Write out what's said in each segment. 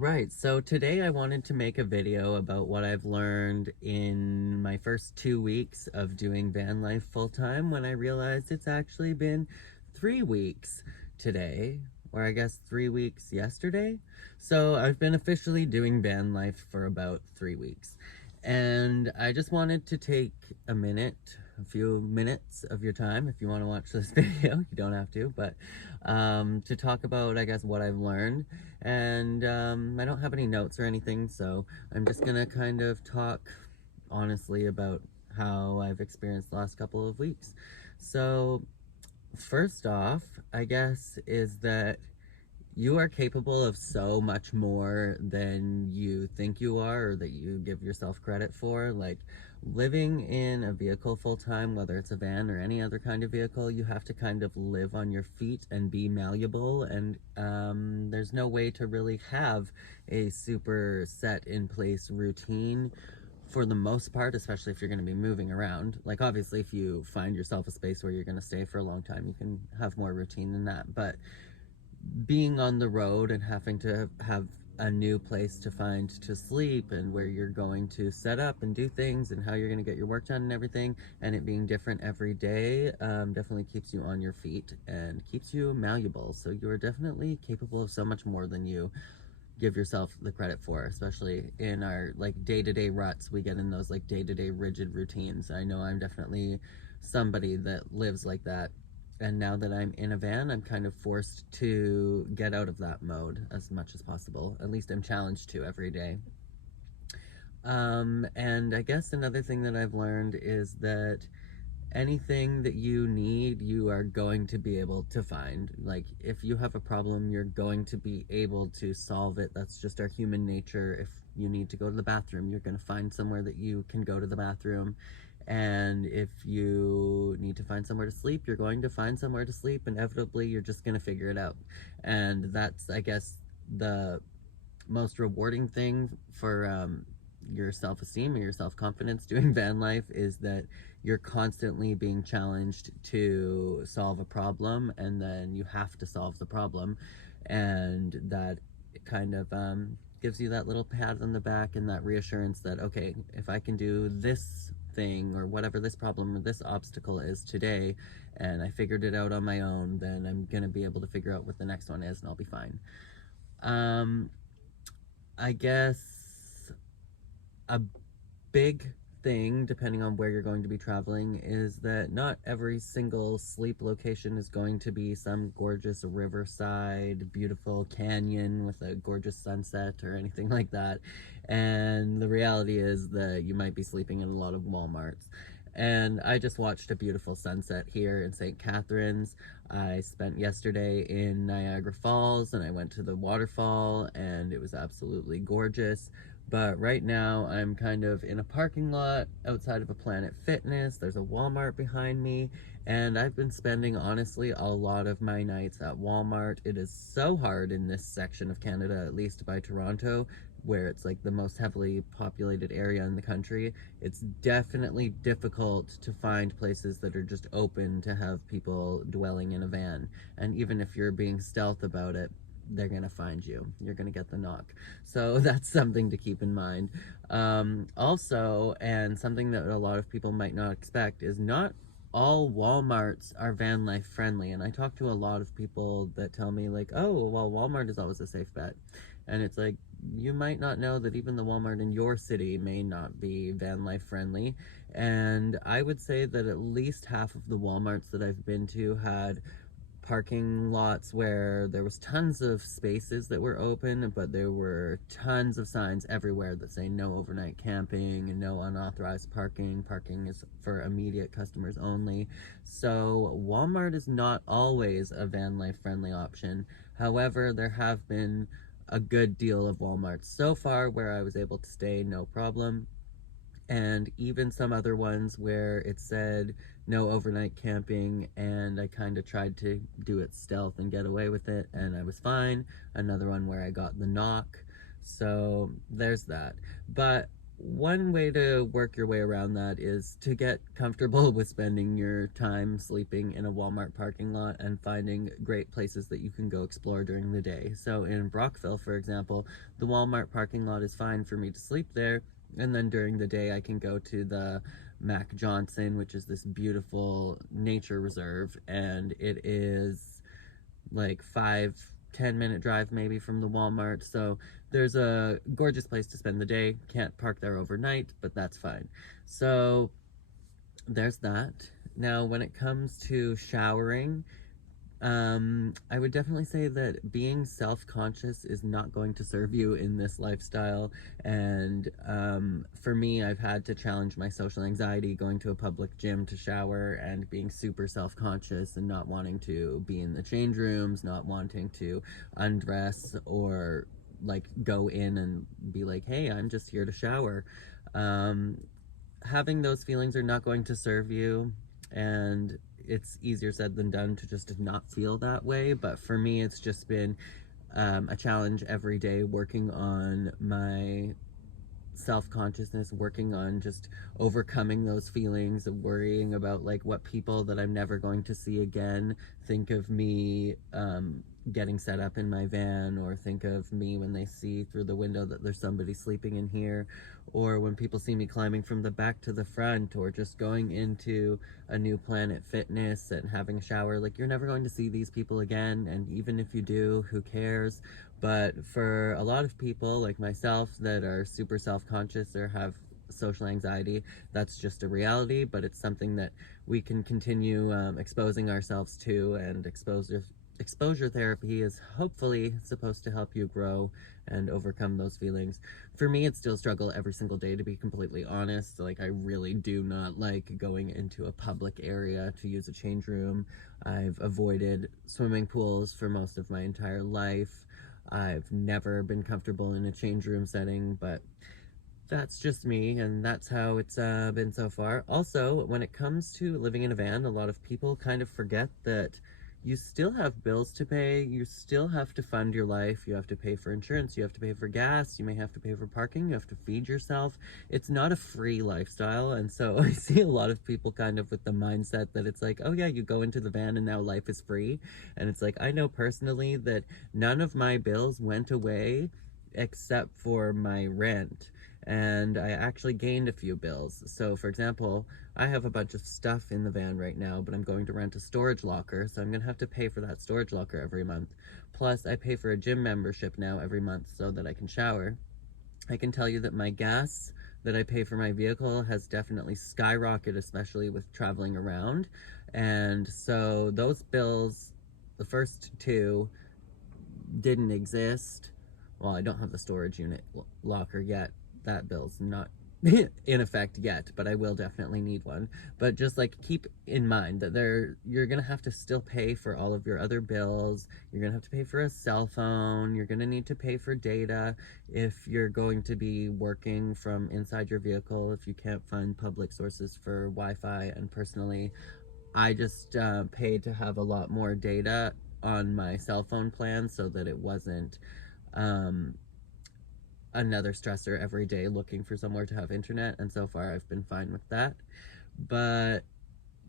Alright, so today I wanted to make a video about what I've learned in my first 2 weeks of doing van life full-time when I realized it's actually been 3 weeks today, or I guess 3 weeks yesterday. So I've been officially doing van life for about 3 weeks. And I just wanted to take a few minutes of your time if you want to watch this video. You don't have to, but to talk about, I guess, what I've learned. And I don't have any notes or anything, so I'm just gonna kind of talk honestly about how I've experienced the last couple of weeks. So, first off, I guess, is that you are capable of so much more than you think you are or that you give yourself credit for. Like, living in a vehicle full time, whether it's a van or any other kind of vehicle, you have to kind of live on your feet and be malleable. And there's no way to really have a super set in place routine for the most part, especially if you're going to be moving around. Like, obviously, if you find yourself a space where you're going to stay for a long time, you can have more routine than that. But being on the road and having to have a new place to find to sleep and where you're going to set up and do things and how you're going to get your work done and everything, and it being different every day, definitely keeps you on your feet and keeps you malleable. So you are definitely capable of so much more than you give yourself the credit for, especially in our like day-to-day ruts. We get in those like day-to-day rigid routines. I know I'm definitely somebody that lives like that, and now that I'm in a van, I'm kind of forced to get out of that mode as much as possible. At least I'm challenged to every day. And I guess another thing that I've learned is that anything that you need, you are going to be able to find. Like, if you have a problem, you're going to be able to solve it. That's just our human nature. If you need to go to the bathroom, you're going to find somewhere that you can go to the bathroom. And if you need to find somewhere to sleep, you're going to find somewhere to sleep. Inevitably, you're just going to figure it out. And that's, I guess, the most rewarding thing for your self-esteem and your self-confidence doing van life is that you're constantly being challenged to solve a problem, and then you have to solve the problem, and that kind of gives you that little pat on the back and that reassurance that, okay, if I can do this thing or whatever this problem or this obstacle is today, and I figured it out on my own, then I'm gonna be able to figure out what the next one is and I'll be fine. I guess a big thing, depending on where you're going to be traveling, is that not every single sleep location is going to be some gorgeous riverside, beautiful canyon with a gorgeous sunset or anything like that. And the reality is that you might be sleeping in a lot of Walmarts. And I just watched a beautiful sunset here in St. Catharines. I spent yesterday in Niagara Falls and I went to the waterfall and it was absolutely gorgeous. But right now I'm kind of in a parking lot outside of a Planet Fitness. There's a Walmart behind me, and I've been spending, honestly, a lot of my nights at Walmart. It is so hard in this section of Canada, at least by Toronto, where it's like the most heavily populated area in the country. It's definitely difficult to find places that are just open to have people dwelling in a van. And even if you're being stealth about it, they're gonna find you. You're gonna get the knock. So that's something to keep in mind. Also, and something that a lot of people might not expect, is not all Walmarts are van life friendly. And I talk to a lot of people that tell me like, oh, well, Walmart is always a safe bet. And it's like, you might not know that even the Walmart in your city may not be van life friendly. And I would say that at least half of the Walmarts that I've been to had parking lots where there was tons of spaces that were open, but there were tons of signs everywhere that say no overnight camping and no unauthorized parking. Parking is for immediate customers only. So Walmart is not always a van life friendly option. However, there have been a good deal of Walmarts so far where I was able to stay no problem, and even some other ones where it said no overnight camping, and I kind of tried to do it stealth and get away with it, and I was fine. Another one where I got the knock. So there's that. But one way to work your way around that is to get comfortable with spending your time sleeping in a Walmart parking lot and finding great places that you can go explore during the day. So in Brockville, for example, the Walmart parking lot is fine for me to sleep there, and then during the day I can go to the Mac Johnson, which is this beautiful nature reserve, and it is like 5-10 minute drive maybe from the Walmart. So there's a gorgeous place to spend the day. Can't park there overnight, but that's fine. So there's that. Now, when it comes to showering, I would definitely say that being self-conscious is not going to serve you in this lifestyle. And for me, I've had to challenge my social anxiety going to a public gym to shower and being super self-conscious and not wanting to be in the change rooms, not wanting to undress or like go in and be like, hey, I'm just here to shower. Um, Having those feelings are not going to serve you, and it's easier said than done to just not feel that way. But for me, it's just been a challenge every day working on my self-consciousness, working on just overcoming those feelings of worrying about like what people that I'm never going to see again think of me getting set up in my van, or think of me when they see through the window that there's somebody sleeping in here, or when people see me climbing from the back to the front, or just going into a new Planet Fitness and having a shower. Like, you're never going to see these people again, and even if you do, who cares? But for a lot of people like myself that are super self-conscious or have social anxiety, that's just a reality. But it's something that we can continue exposing ourselves to, and exposure therapy is hopefully supposed to help you grow and overcome those feelings. For me, it's still a struggle every single day, to be completely honest. Like, I really do not like going into a public area to use a change room. I've avoided swimming pools for most of my entire life. I've never been comfortable in a change room setting, but that's just me, and that's how it's been so far. Also, when it comes to living in a van, a lot of people kind of forget that you still have bills to pay, you still have to fund your life, you have to pay for insurance, you have to pay for gas, you may have to pay for parking, you have to feed yourself. It's not a free lifestyle, and so I see a lot of people kind of with the mindset that it's like, oh yeah, you go into the van and now life is free. And it's like, I know personally that none of my bills went away except for my rent, and I actually gained a few bills. So for example, I have a bunch of stuff in the van right now, but I'm going to rent a storage locker, so I'm gonna have to pay for that storage locker every month. Plus, I pay for a gym membership now every month so that I can shower. I can tell you that my gas that I pay for my vehicle has definitely skyrocketed, especially with traveling around. And so those bills, the first two, didn't exist. Well, I don't have the storage unit locker yet. That bill's not in effect yet, but I will definitely need one. But just like, keep in mind that you're gonna have to still pay for all of your other bills. You're gonna have to pay for a cell phone. You're gonna need to pay for data if you're going to be working from inside your vehicle, if you can't find public sources for Wi-Fi. And personally, I just paid to have a lot more data on my cell phone plan so that it wasn't another stressor every day looking for somewhere to have internet, and so far I've been fine with that. But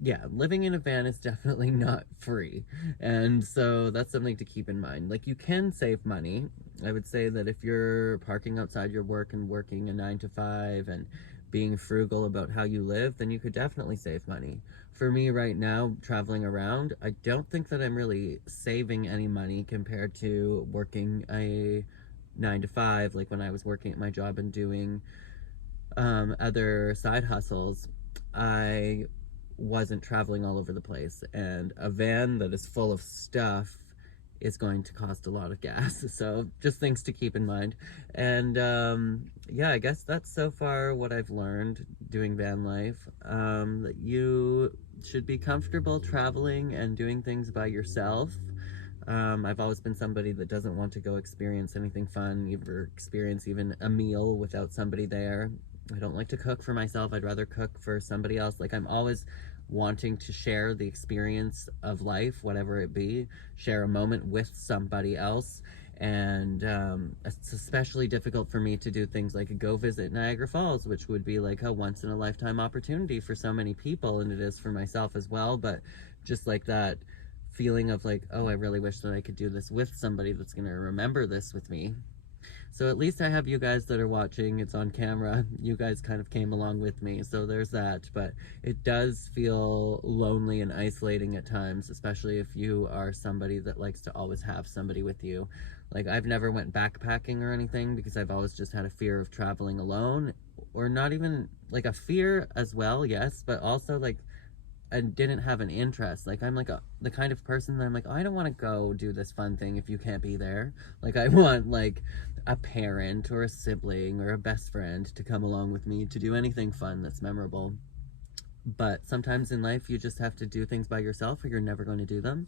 yeah, living in a van is definitely not free, and so that's something to keep in mind. Like, you can save money. I would say that if you're parking outside your work and working a 9 to 5 and being frugal about how you live, then you could definitely save money. For me right now, traveling around, I don't think that I'm really saving any money compared to working a 9 to 5, like when I was working at my job and doing other side hustles. I wasn't traveling all over the place, and a van that is full of stuff is going to cost a lot of gas. So just things to keep in mind. And yeah, I guess that's so far what I've learned doing van life. That you should be comfortable traveling and doing things by yourself. I've always been somebody that doesn't want to go experience anything fun, either experience even a meal without somebody there. I don't like to cook for myself. I'd rather cook for somebody else. Like, I'm always wanting to share the experience of life, whatever it be, share a moment with somebody else. And it's especially difficult for me to do things like go visit Niagara Falls, which would be like a once in a lifetime opportunity for so many people, and it is for myself as well. But just like that feeling of like, oh, I really wish that I could do this with somebody that's going to remember this with me. So at least I have you guys that are watching. It's on camera. You guys kind of came along with me, so there's that. But it does feel lonely and isolating at times, especially if you are somebody that likes to always have somebody with you. Like, I've never went backpacking or anything because I've always just had a fear of traveling alone, or not even like a fear as well, yes, but also like I didn't have an interest. Like, I'm like the kind of person that I'm like, oh, I don't want to go do this fun thing if you can't be there. Like, I want like a parent or a sibling or a best friend to come along with me to do anything fun that's memorable. But sometimes in life you just have to do things by yourself or you're never going to do them.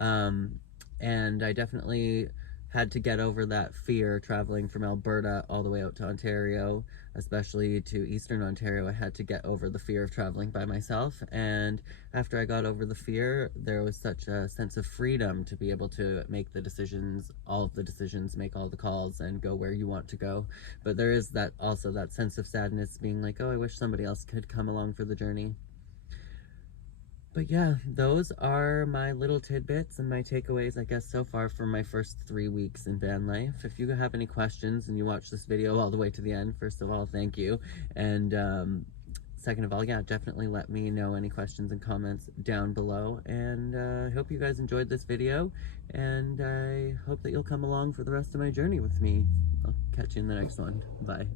And I definitely had to get over that fear traveling from Alberta all the way out to Ontario, especially to Eastern Ontario. I had to get over the fear of traveling by myself, and after I got over the fear, there was such a sense of freedom to be able to make the decisions, all of the decisions, make all the calls, and go where you want to go. But there is that also that sense of sadness, being like, oh, I wish somebody else could come along for the journey. But yeah, those are my little tidbits and my takeaways, I guess, so far from my first 3 weeks in van life. If you have any questions and you watch this video all the way to the end, first of all, thank you. And second of all, yeah, definitely let me know any questions and comments down below. And I hope you guys enjoyed this video, and I hope that you'll come along for the rest of my journey with me. I'll catch you in the next one. Bye.